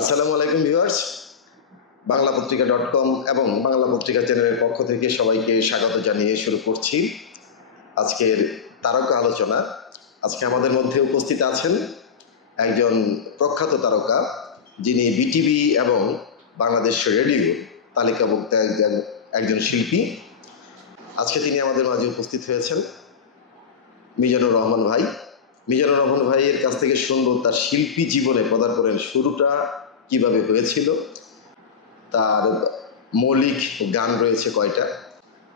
আসসালামু আলাইকুম ভিউয়ার্স, বাংলাপত্রিকা.com এবং বাংলা পত্রিকা চ্যানেলের পক্ষ থেকে সবাইকে স্বাগত জানিয়ে শুরু করছি আজকের তারকা আলোচনা। আজকে আমাদের মধ্যে উপস্থিত আছেন একজন প্রখ্যাত তারকা, যিনি বিটিভি এবং বাংলাদেশ রেডিও তালিকাভুক্ত একজন শিল্পী। আজকে তিনি আমাদের মাঝে উপস্থিত হয়েছেন মিজানুর রহমান ভাই। মিজানুর রহমান ভাইয়ের কাছ থেকে শুনবো তার শিল্পী জীবনে পদার্পণের শুরুটা কিভাবে হয়েছিল, তার মৌলিক গান রয়েছে কয়টা।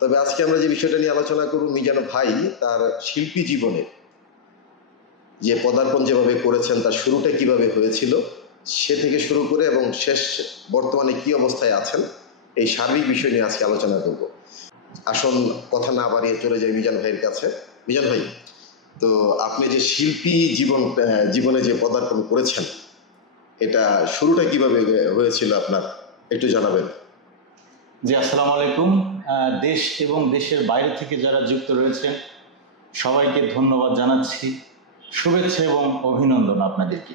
তবে আজকে আমরা যে বিষয়টা নিয়ে আলোচনা করব, মিজানু ভাই তার শিল্পী জীবনে যে পদার্পণ যেভাবে করেছেন, তার শুরুটা কিভাবে হয়েছিল সে থেকে শুরু করে এবং শেষ বর্তমানে কি অবস্থায় আছেন, এই সার্বিক বিষয় নিয়ে আজকে আলোচনা করব। আসুন কথা না বাড়িয়ে চলে যাই মিজান ভাইয়ের কাছে। মিজান ভাই, তো আপনি যে শিল্পী জীবনে যে পদার্পণ করেছেন, এটা শুরুটা কিভাবে হয়েছিল আপনার, একটু জানাবেন। জি, আসসালামু আলাইকুম। দেশ এবং দেশের বাইরে থেকে যারা যুক্ত রয়েছেন সবাইকে ধন্যবাদ জানাচ্ছি, শুভেচ্ছা এবং অভিনন্দন আপনাদেরকে,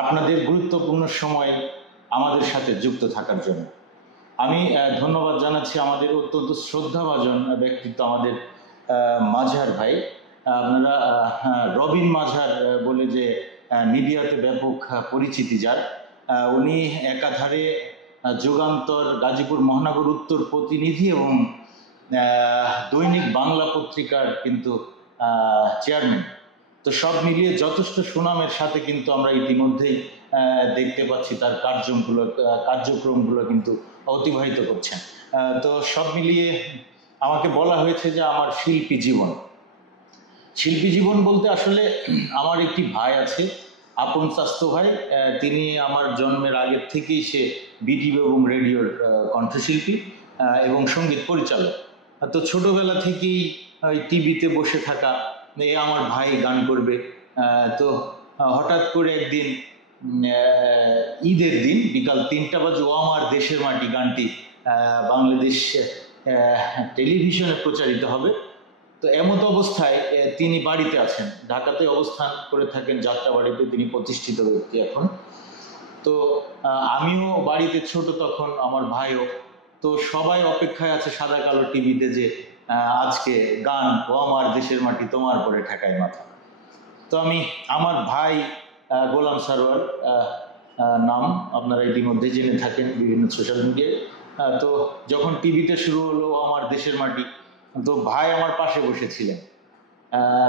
আপনাদের গুরুত্বপূর্ণ সময় আমাদের সাথে যুক্ত থাকার জন্য। আমি ধন্যবাদ জানাচ্ছি আমাদের অত্যন্ত শ্রদ্ধাভাজন ব্যক্তিত্ব আমাদের মাঝার ভাই। আপনারা রবিন মাঝার বলে যে মিডিয়াতে ব্যাপক পরিচিতি যার, উনি একাধারে যুগান্তর, গাজীপুর মহানগর উত্তর প্রতিনিধি এবং দৈনিক বাংলা পত্রিকার কিন্তু চেয়ারম্যান। তো সব মিলিয়ে যথেষ্ট সুনামের সাথে কিন্তু আমরা ইতিমধ্যেই দেখতে পাচ্ছি তার কার্যক্রমগুলো কিন্তু অতিবাহিত করছেন। তো সব মিলিয়ে আমাকে বলা হয়েছে যে আমার শিল্পী জীবন বলতে আসলে আমার একটি ভাই আছে, আপন স্বাস্থ্য ভাই। তিনি আমার জন্মের আগের থেকেই সে বিটিভি এবং রেডিওর কণ্ঠশিল্পী এবং সঙ্গীত পরিচালক। তো ছোটবেলা থেকেই টিভিতে বসে থাকা, আমার ভাই গান করবে। তো হঠাৎ করে একদিন ঈদের দিন বিকাল 3টা বাজে ও আমার দেশের মাটি গানটি বাংলাদেশ টেলিভিশনে প্রচারিত হবে। তো এমত অবস্থায় তিনি বাড়িতে আছেন, ঢাকাতে অবস্থান করে থাকেন, যাত্রাবাড়িতে তিনি প্রতিষ্ঠিত ব্যক্তি এখন। তো আমিও বাড়িতে ছোট তখন, আমার ভাইও। তো সবাই অপেক্ষায় আছে সাদা কালো টিভিতে যে আজকে গান ও আমার দেশের মাটি তোমার পরে ঠেকায় মাথা। তো আমার ভাই গোলাম সারোয়ার নাম আপনারা ইতিমধ্যে জেনে থাকেন বিভিন্ন সোশ্যাল মিডিয়ায়। তো যখন টিভিতে শুরু হলো আমার দেশের মাটি, তো ভাই আমার পাশে বসেছিলেন।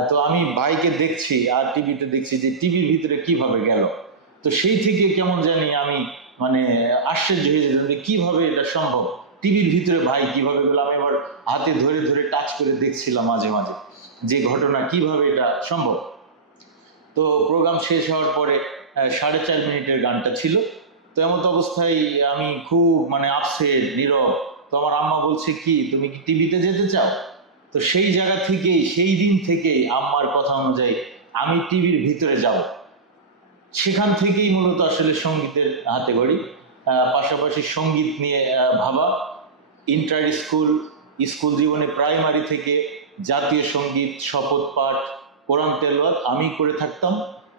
তো আমি ভাইকে দেখছি আর টিভিতে দেখছি যে টিভির ভিতরে কিভাবে গেল। তো সেই থেকে কেমন জানি আমি আশ্চর্য হয়ে যেতাম যে কিভাবে এটা সম্ভব, টিভির ভিতরে ভাই কিভাবে গেল। আমি এবার হাতে ধরে ধরে টাচ করে দেখছিলাম মাঝে মাঝে যে ঘটনা কিভাবে এটা সম্ভব। তো প্রোগ্রাম শেষ হওয়ার পরে 4.5 মিনিটের গানটা ছিল। তো এমত অবস্থায় আমি খুব আপসেট, নীরব। তো আমার আম্মা বলছে, কি তুমি কি টিভিতে যেতে চাও? তো সেই জায়গা থেকেই, সেই দিন থেকেই আম্মার কথা অনুযায়ী আমি টিভির ভিতরে যাব। সেখান থেকেই মূলত আসলে সঙ্গীতের হাতে গড়ি, পাশাপাশি সঙ্গীত নিয়ে ভাবা। ইন্টার স্কুল জীবনে প্রাইমারি থেকে জাতীয় সঙ্গীত, শপথ পাঠ, কোরআন তেলাওয়াত আমি করে থাকতাম।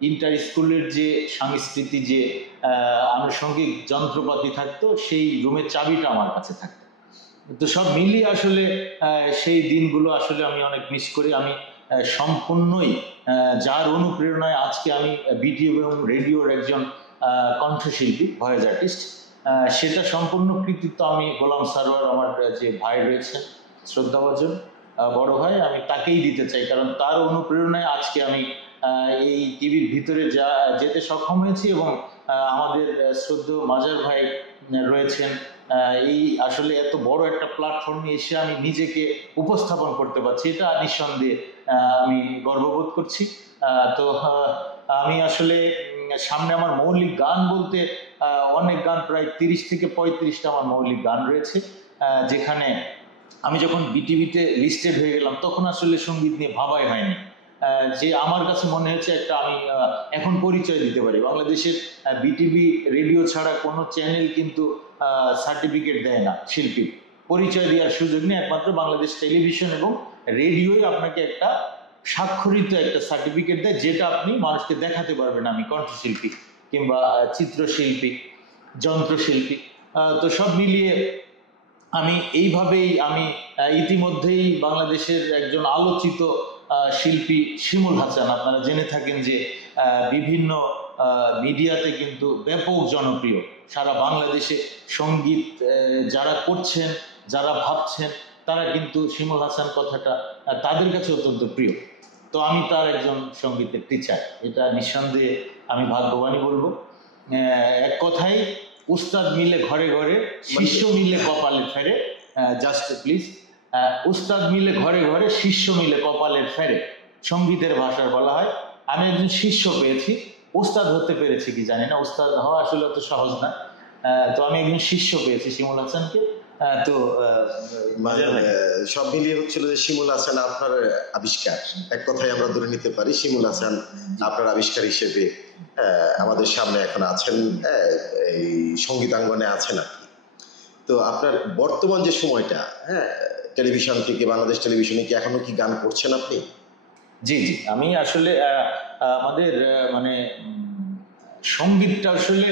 ইন্টার স্কুলের যে সাংস্কৃতিক যে আনুষঙ্গিক যন্ত্রপাতি থাকতো, সেই রুমের চাবিটা আমার কাছে থাকতো। তো সব মিলিয়ে আসলে সেই দিনগুলো আসলে আমি অনেক মিস করি। আমি সম্পূর্ণই যার অনুপ্রেরণায় আজকে আমি বিটিভি এবং রেডিওর একজন কণ্ঠশিল্পী, ভয়েস আর্টিস্ট, সেটা সম্পূর্ণ কৃতিত্ব আমি গোলাম সারোয়ার, আমার যে ভাই রয়েছেন শ্রদ্ধাভাজন বড় ভাই, আমি তাকেই দিতে চাই। কারণ তার অনুপ্রেরণায় আজকে আমি এই টিভির ভিতরে যেতে সক্ষম হয়েছি এবং আমাদের শ্রদ্ধেয় মাজার ভাই রয়েছেন। এই আসলে এত বড় একটা প্ল্যাটফর্মে এসে আমি নিজেকে উপস্থাপন করতে পারছি, এটা নিঃসন্দেহে আমি গর্ববোধ করছি। তো আমি আসলে সামনে আমার মৌলিক গান বলতে অনেক গান, প্রায় 30 থেকে 35টা আমার মৌলিক গান রয়েছে, যেখানে আমি যখন বিটিভিতে লিস্টেড হয়ে গেলাম তখন আসলে সঙ্গীত নিয়ে ভাবাই হয়নি। যে আমার কাছে মনে হয়েছে একটা আমি এখন পরিচয় দিতে পারি। বাংলাদেশের বিটিভি রেডিও ছাড়া কোনো চ্যানেল কিন্তু সার্টিফিকেট দেয় না শিল্পী, পরিচয় দেওয়ার সুযোগ নেই। একমাত্র বাংলাদেশ টেলিভিশন এবং রেডিওই আপনাকে একটা স্বাক্ষরিত একটা সার্টিফিকেট দেয়, যেটা আপনি মানুষকে দেখাতে পারবেন আমি কণ্ঠশিল্পী। কিংবা চিত্রশিল্পী, যন্ত্রশিল্পী। তো সব মিলিয়ে আমি এইভাবেই ইতিমধ্যেই বাংলাদেশের একজন আলোচিত শিল্পী শিমুল হাসান, আপনারা জেনে থাকেন যে বিভিন্ন মিডিয়াতে কিন্তু ব্যাপক জনপ্রিয়। সারা বাংলাদেশে সঙ্গীত যারা করছেন, যারা ভাবছেন, তারা কিন্তু শিমুল হাসান কথাটা তাদের কাছে অত্যন্ত প্রিয়। তো আমি তার একজন সঙ্গীতের টিচার, এটা নিঃসন্দেহে আমি ভাগ্যবানই বলবো। এক কথায় উস্তাদ মিলে ঘরে ঘরে, শিষ্য মিলে কপালে ফেরে। জাস্ট প্লিজ, উস্তাদ মিলে ঘরে ঘরে, শিষ্য মিলে কপালের ফেরে, সঙ্গীতের ভাষায় বলা হয়। আমি একজন শিষ্য পেয়েছি, উস্তাদ হতে পেরেছি কি জানি না, উস্তাদ হওয়া আসলে অত সহজ না। তো আমি একজন শিষ্য পেয়েছি শিমুল হাসানকে। তো মানে সব মিলিয়ে হচ্ছিল যে শিমুল হাসান আপনার আবিষ্কার, এক কথায় আমরা ধরে নিতে পারি শিমুল হাসান আপনার আবিষ্কার হিসেবে আমাদের সামনে এখন আছেন, এই সঙ্গীতাঙ্গনে আছেন আর কি। তো আপনার বর্তমান যে সময়টা, টেলিভিশন থেকে, বাংলাদেশ টেলিভিশনে কি এখনো কি গান করছেন আপনি? জি জি, আমি আসলে আমাদের মানে সঙ্গীতটা আসলে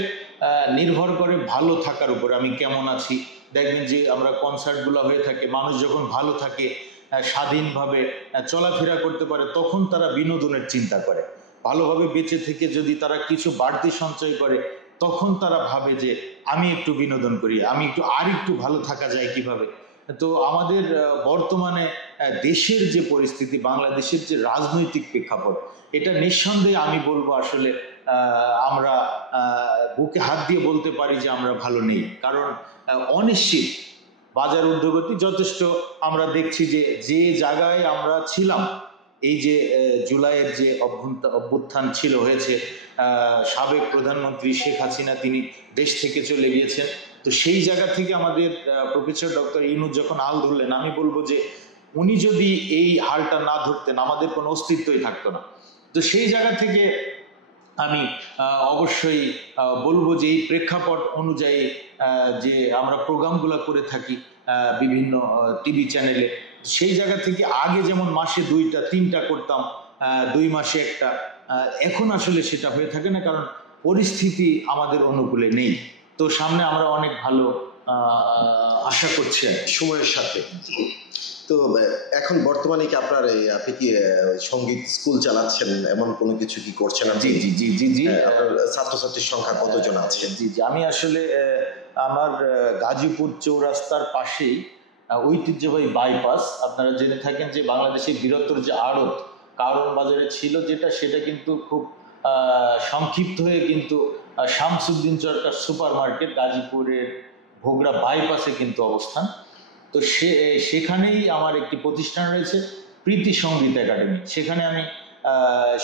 নির্ভর করে ভালো থাকার উপর, আমি কেমন আছি। দেখবেন যে আমরা কনসার্টগুলো হয়ে থাকে, মানুষ যখন ভালো থাকে, স্বাধীনভাবে চলাফেরা করতে পারে, তখন তারা বিনোদনের চিন্তা করে। ভালোভাবে বেঁচে থেকে যদি তারা কিছু বাড়তি সঞ্চয় করে, তখন তারা ভাবে যে আমি একটু বিনোদন করি, আমি একটু ভালো থাকা যায় কিভাবে। তো আমাদের বর্তমানে দেশের যে পরিস্থিতি, বাংলাদেশের যে রাজনৈতিক প্রেক্ষাপট, এটা নিঃসন্দেহে আমি বলবো আসলে আমরা বুকে হাত দিয়ে বলতে পারি যে আমরা ভালো নেই। কারণ অনিশ্চিত বাজার ঊর্ধ্বগতি যথেষ্ট। আমরা দেখছি যে যে জায়গায় আমরা ছিলাম, এই যে জুলাইয়ের যে অভ্যুত্থান হয়েছে, সাবেক প্রধানমন্ত্রী শেখ হাসিনা তিনি দেশ থেকে চলে গিয়েছেন। তো সেই জায়গা থেকে আমাদের প্রফেসর ডক্টর ইউনূস যখন হাল ধরলেন, আমি বলবো যে উনি যদি এই হালটা না ধরতেন, আমাদের কোনো অস্তিত্বই থাকতো না। তো সেই জায়গা থেকে আমি অবশ্যই বলবো যে এই প্রেক্ষাপট অনুযায়ী যে আমরা প্রোগ্রামগুলো করে থাকি বিভিন্ন টিভি চ্যানেলে, সেই জায়গা থেকে আগে যেমন মাসে 2টা 3টা করতাম, 2 মাসে একটা, এখন আসলে সেটা হয়ে থাকে না, কারণ পরিস্থিতি আমাদের অনুকূলে নেই। তো সামনে আমরা অনেক ভালো আশা করছি সময়ের সাথে। তো এখন বর্তমানে কি আপনার আপনি কি সঙ্গীত স্কুল চালাচ্ছেন, এমন কোনো কিছু কি করছেন? জি জি জি জি জি। আপনার ছাত্রছাত্রীর সংখ্যা কতজন আছে? জি জি, আমি আসলে আমার গাজীপুর চৌরাস্তার পাশেই ঐতিহ্যবাহী বাইপাস, আপনারা জেনে থাকেন যে বাংলাদেশের বৃহত্তর যে আড়ত কারণ বাজারে ছিল, সেটা কিন্তু খুব সংক্ষিপ্ত হয়ে কিন্তু শামসুদ্দিন সরকার সুপার মার্কেট, গাজীপুরের ভোগড়া বাইপাসে কিন্তু অবস্থান। তো সেখানেই আমার একটি প্রতিষ্ঠান রয়েছে, প্রীতি সঙ্গীত একাডেমি। সেখানে আমি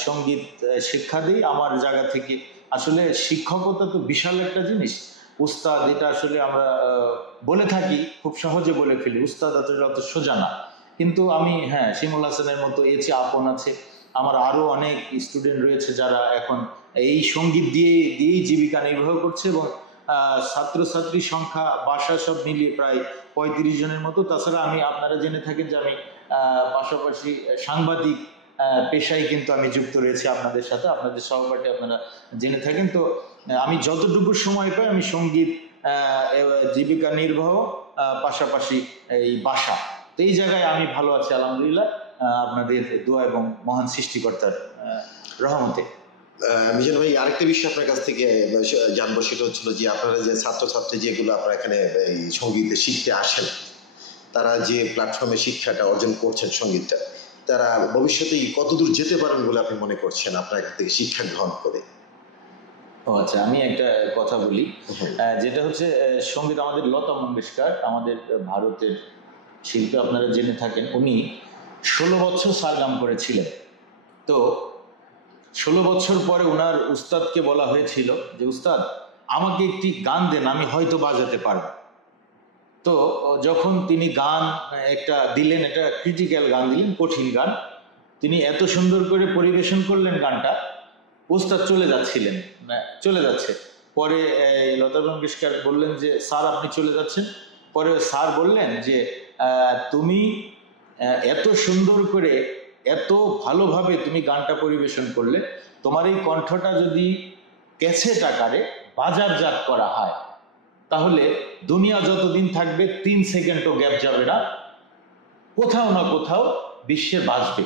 সঙ্গীত শিক্ষা দিই আমার জায়গা থেকে। আসলে শিক্ষকতা তো বিশাল একটা জিনিস। উস্তাদ, এটা আসলে আমরা বলে থাকি, খুব সহজে বলে ফেলি, উস্তাদ অত সোজা না। কিন্তু আমি শিমুল হাসানের মতো এছে আপন আছে, আমার আরো অনেক স্টুডেন্ট রয়েছে যারা এখন এই সঙ্গীত দিয়েই জীবিকা নির্বাহ করছে, এবং ছাত্রছাত্রীর সংখ্যা বাসা সব মিলিয়ে প্রায় 35 জনের মতো। তাছাড়া আপনারা জেনে থাকেন যে আমি পাশাপাশি সাংবাদিক পেশায় কিন্তু আমি যুক্ত রয়েছি আপনাদের সাথে, আপনাদের সহপাঠী আপনারা জেনে থাকেন। তো আমি যতটুকু সময় পাই আমি সঙ্গীত জীবিকা নির্বাহ, পাশাপাশি এই বাসা, তো এই জায়গায় আমি ভালো আছি আলহামদুলিল্লাহ, আপনাদের দোয়া এবং মহান সৃষ্টিকর্তার রহমতে। মিজান ভাই, আরেকটা বিষয় আপনার কাছ থেকে জানবো, সেটা হচ্ছিল যে আপনারা যে ছাত্রছাত্রী যেগুলো আপনারা এখানে এই সঙ্গীতে শিখতে আসেন, তারা যে প্ল্যাটফর্মে শিক্ষাটা অর্জন করছেন সঙ্গীতটা, তারা ভবিষ্যতে কতদূর যেতে পারেন বলে আপনি মনে করছেন আপনার কাছ থেকে শিক্ষা গ্রহণ করে? ও আচ্ছা, আমি একটা কথা বলি, যেটা হচ্ছে সঙ্গীত, আমাদের লতা মঙ্গেশকর, আমাদের ভারতের শিল্পী, আপনারা জেনে থাকেন, উনি 16 বছর সারগাম করেছিলেন। তো 16 বছর পরে ওনার উস্তাদকে বলা হয়েছিল যে উস্তাদ আমাকে একটি গান দেন, আমি হয়তো বাজাতে পারবো। তো যখন তিনি গান একটা দিলেন, একটা ক্রিটিক্যাল গান দিলেন, কঠিন গান, তিনি এত সুন্দর করে পরিবেশন করলেন গানটা, উস্তাদ চলে যাচ্ছে। পরে লতা মঙ্গেশকর বললেন যে স্যার আপনি চলে যাচ্ছেন। পরে স্যার বললেন যে তুমি এত সুন্দর করে, এত ভালোভাবে তুমি গানটা পরিবেশন করলে, তোমার এই কণ্ঠটা যদি ক্যাসেট আকারে বাজারজাত করা হয়, তাহলে দুনিয়া যতদিন থাকবে 3 সেকেন্ডও গ্যাপ যাবে না, কোথাও না কোথাও বিশ্বে বাজবে।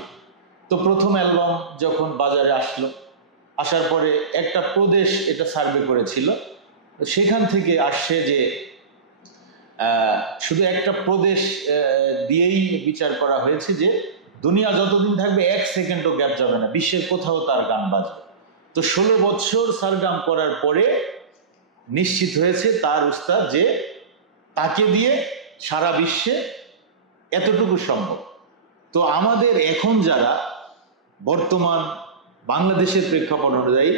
তো প্রথম অ্যালবাম যখন বাজারে আসলো, আসার পরে একটা প্রদেশ এটা সার্ভে করেছিল, সেখান থেকে আসছে যে শুধু একটা প্রদেশ দিয়েই বিচার করা হয়েছে যে দুনিয়া যতদিন থাকবে 1 সেকেন্ডও গ্যাপ যাবে না, বিশ্বের কোথাও তার গান বাজবে। তো 16 বছর সারগাম করার পরে নিশ্চিত হয়েছে তার উস্তাদ যে তাকে দিয়ে সারা বিশ্বে এতটুকু সম্ভব। তো আমাদের এখন যারা বর্তমান বাংলাদেশের প্রেক্ষাপট অনুযায়ী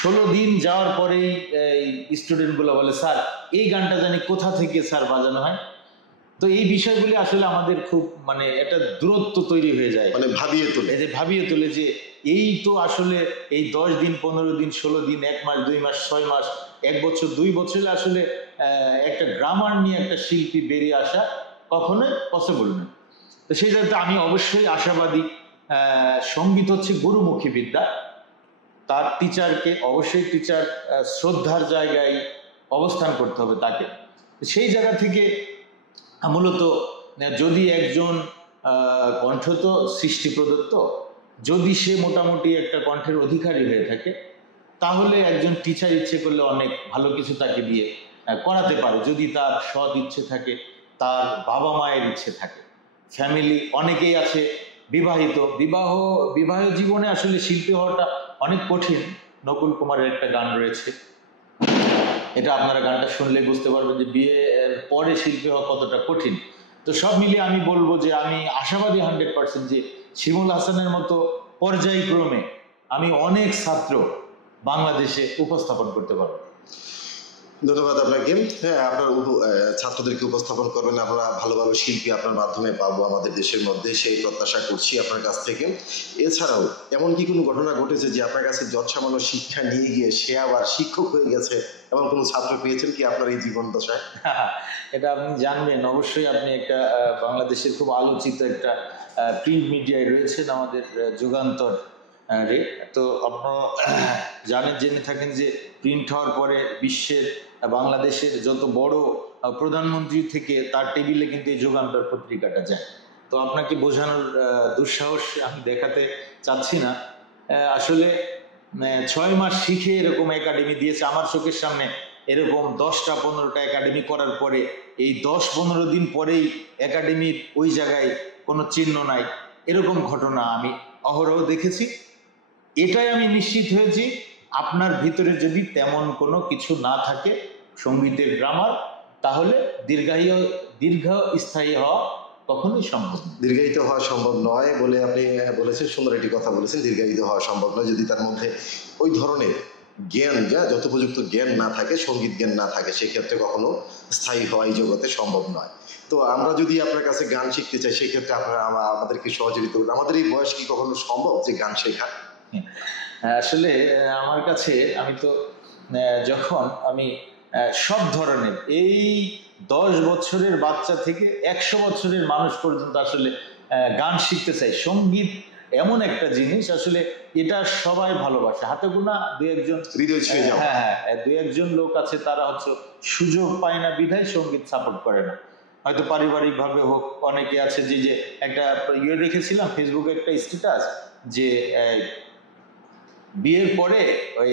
16 দিন যাওয়ার পরেই স্টুডেন্টগুলো বলে, স্যার এই গানটা জানি কোথা থেকে স্যার বাজানো হয়। তো এই বিষয়গুলি আসলে আমাদের খুব মানে একটা দূরত্ব তৈরি হয়ে যায়, মানে ভাবিয়ে তোলে যে এই তো আসলে এই 10 দিন 15 দিন 16 দিন 1 মাস 2 মাস 6 মাস 1 বছর 2 বছরে আসলে একটা গ্রামার নিয়ে একটা শিল্পী বেরিয়ে আসা কখনোই পসিবল নয়। তো সেই জন্য আমি অবশ্যই আশাবাদী। সঙ্গীত হচ্ছে গুরুমুখী বিদ্যা, তার টিচারকে অবশ্যই টিচার শ্রদ্ধার জায়গায় অবস্থান করতে হবে তাকে। সেই জায়গা থেকে মূলত যদি একজন কণ্ঠ তো সৃষ্টি প্রদত্ত, যদি সে মোটামুটি একটা কণ্ঠের অধিকারী হয়ে থাকে, তাহলে একজন টিচার ইচ্ছে করলে অনেক ভালো কিছু তাকে দিয়ে করাতে পারে, যদি তার সৎ ইচ্ছে থাকে, তার বাবা মায়ের ইচ্ছে থাকে। ফ্যামিলি অনেকেই আছে বিবাহিত, বিবাহ জীবনে আসলে শিল্পী হওয়াটা অনেক কঠিন। নকুল কুমারের একটা গান রয়েছে, এটা আপনারা গানটা শুনলে বুঝতে পারবেন যে বিয়ের পরে শিল্পী হওয়া কতটা কঠিন। তো সব মিলিয়ে আমি বলবো যে আমি আশাবাদী 100% যে শিমুল হাসানের মতো পর্যায়ক্রমে আমি অনেক ছাত্র বাংলাদেশে উপস্থাপন করতে পারবো। ধন্যবাদ আপনাকে। হ্যাঁ, আপনার ছাত্রদেরকে উপস্থাপন করবেন, আমরা ভালোভাবে শিল্পী আপনার মাধ্যমে পাবো আমাদের দেশের মধ্যে, সেই প্রত্যাশা করছি আপনার কাছ থেকে। এছাড়াও এমন কি কোনো ঘটনা ঘটেছে যে আপনার কাছে যৎসামান্য শিক্ষা নিয়ে গিয়ে সে আবার শিক্ষক হয়ে গেছে, এমন কোনো ছাত্র পেয়েছেন কি আপনার এই জীবন দশায়? এটা আপনি জানবেন অবশ্যই। আপনি একটা বাংলাদেশের খুব আলোচিত একটা প্রিন্ট মিডিয়ায় রয়েছেন, আমাদের যুগান্তর রে। তো আপনারা জেনে থাকেন যে প্রিন্ট হওয়ার পরে বিশ্বের বাংলাদেশের যত বড় প্রধানমন্ত্রী থেকে তার টেবিলে কিন্তু এই যুগান্তর পত্রিকাটা যায়। তো আপনাকে বোঝানোর দুঃসাহস আমি দেখাতে চাচ্ছি না। আসলে 6 মাস শিখে এরকম একাডেমি দিয়েছে আমার চোখের সামনে। এরকম 10টা 15টা একাডেমি করার পরে এই 10-15 দিন পরেই একাডেমির ওই জায়গায় কোনো চিহ্ন নাই, এরকম ঘটনা আমি অহরহ দেখেছি। এটাই আমি নিশ্চিত হয়েছি, আপনার ভিতরে যদি তেমন কোনো কিছু না থাকে সঙ্গীতের গ্রামার, তাহলে দীর্ঘস্থায়ী হওয়া কখনোই সম্ভব নয়। দীর্ঘায়িত হওয়া সম্ভব নয় বলে আপনি বলেছেন, সুন্দর একটি কথা বলেছেন। দীর্ঘায়িত হওয়া সম্ভব নয় যদি তার মধ্যে ওই ধরনের জ্ঞান, যা যথোপযুক্ত জ্ঞান না থাকে, সঙ্গীত জ্ঞান না থাকে, সেক্ষেত্রে কখনো স্থায়ী হওয়া এই জগতে সম্ভব নয়। তো আমরা যদি আপনার কাছে গান শিখতে চাই, সেক্ষেত্রে আপনারা আমাদেরকে সহযোগিতা করবেন। আমাদের এই বয়স কি কখনো সম্ভব যে গান শেখা? আসলে আমার কাছে আমি তো যখন আমি সব ধরনের এই 10 বছরের বাচ্চা থেকে 100 বছরের মানুষ পর্যন্ত আসলে গান শিখতে চাই। সঙ্গীত এমন একটা জিনিস, আসলে এটা সবাই ভালোবাসে। হাতে গোনা 2-1 হৃদয় ছুঁয়ে যাওয়া। হ্যাঁ, 2-1 লোক আছে, তারা হচ্ছে সুযোগ পায় না বিধায় সঙ্গীত সাপোর্ট করে না। হয়তো পারিবারিক ভাবে হোক, অনেকে আছে যে একটা দেখেছিলাম ফেসবুকে একটা স্ট্যাটাস যে বিয়ের পরে ওই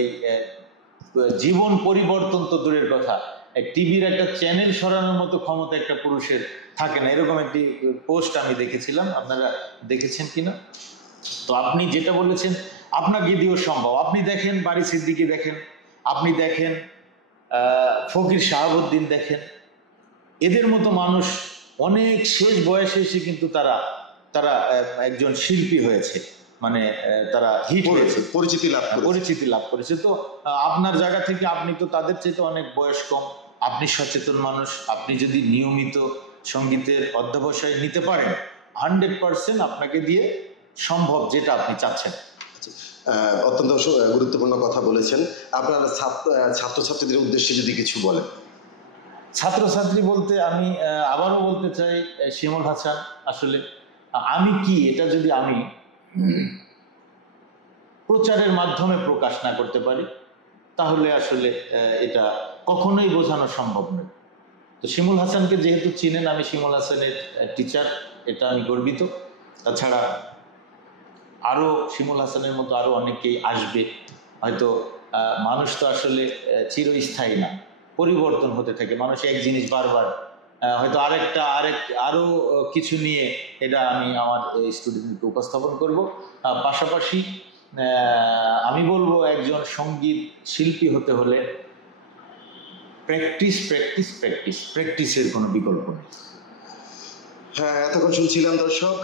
জীবন পরিবর্তন তো দূরের কথা, টিভির একটা চ্যানেল সরানোর মতো ক্ষমতা একটা পুরুষের থাকে না, এরকম একটি পোস্ট আমি দেখেছিলাম। আপনারা দেখেছেন কিনা? তো আপনি যেটা বলেছেন আপনাকে দিয়েও সম্ভব। আপনি দেখেন বারী সিদ্দিকী, দেখেন আপনি দেখেন ফকির শাহাবুদ্দিন, দেখেন এদের মতো মানুষ অনেক শেষ বয়সে এসে কিন্তু তারা একজন শিল্পী হয়েছে, মানে তারা হিট হয়েছে, পরিচিতি লাভ করেছে। তো আপনার জায়গা থেকে আপনি তো তাদের চাইতে অনেক বয়স কম, আপনি সচেতন মানুষ, আপনি যদি নিয়মিত সঙ্গীতের অধ্যবসায় নিতে পারেন, 100% আপনাকে দিয়ে সম্ভব যেটা আপনি চাচ্ছেন। অত্যন্ত গুরুত্বপূর্ণ কথা বলেছেন। আপনার ছাত্রছাত্রীদের উদ্দেশ্যে যদি কিছু বলেন। ছাত্রছাত্রী বলতে আমি আবারও বলতে চাই, শিমুল হাসান আসলে আমি কি, এটা যদি আমি প্রচারের মাধ্যমে প্রকাশ না করতে পারি, তাহলে আসলে এটা কখনোই বোঝানো সম্ভব নয়। তো শিমুল হাসানকে যেহেতু চিনেন, আমি শিমুল হাসানের টিচার, এটা আমি গর্বিত। তাছাড়া আরও শিমুল হাসানের মতো আরও অনেকেই আসবে হয়তো। মানুষ তো আসলে চিরস্থায়ী না, পরিবর্তন হতে থাকে। মানুষ এক জিনিস বারবার হয়তো আরও কিছু নিয়ে এটা আমি আমার স্টুডেন্টকে উপস্থাপন করব। পাশাপাশি আমি বলবো একজন সঙ্গীত শিল্পী হতে হলে প্র্যাকটিস প্র্যাকটিস প্র্যাকটিস, প্র্যাকটিসের কোনো বিকল্প নেই। হ্যাঁ, এতক্ষণ শুনছিলাম দর্শক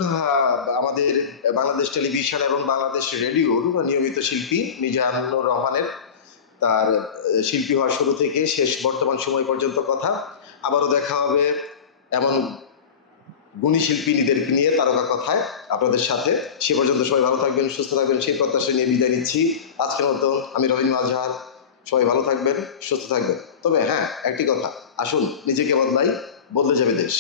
আমাদের বাংলাদেশ টেলিভিশন এবং বাংলাদেশ রেডিওর নিয়মিত শিল্পী মিজানুর রহমানের, তার শিল্পী হওয়ার শুরু থেকে শেষ বর্তমান সময় পর্যন্ত কথা। আবারও দেখা হবে এমন গুণী শিল্পীদের নিয়ে তারকা কথায় আপনাদের সাথে। সে পর্যন্ত সবাই ভালো থাকবেন, সুস্থ থাকবেন, সেই প্রত্যাশা নিয়ে বিদায় নিচ্ছি আজকের মতো। আমি রহিম আজহার। সবাই ভালো থাকবেন, সুস্থ থাকবেন। তবে হ্যাঁ, একটি কথা, আসুন নিজেকে বদলাই, বদলে যাবে দেশ।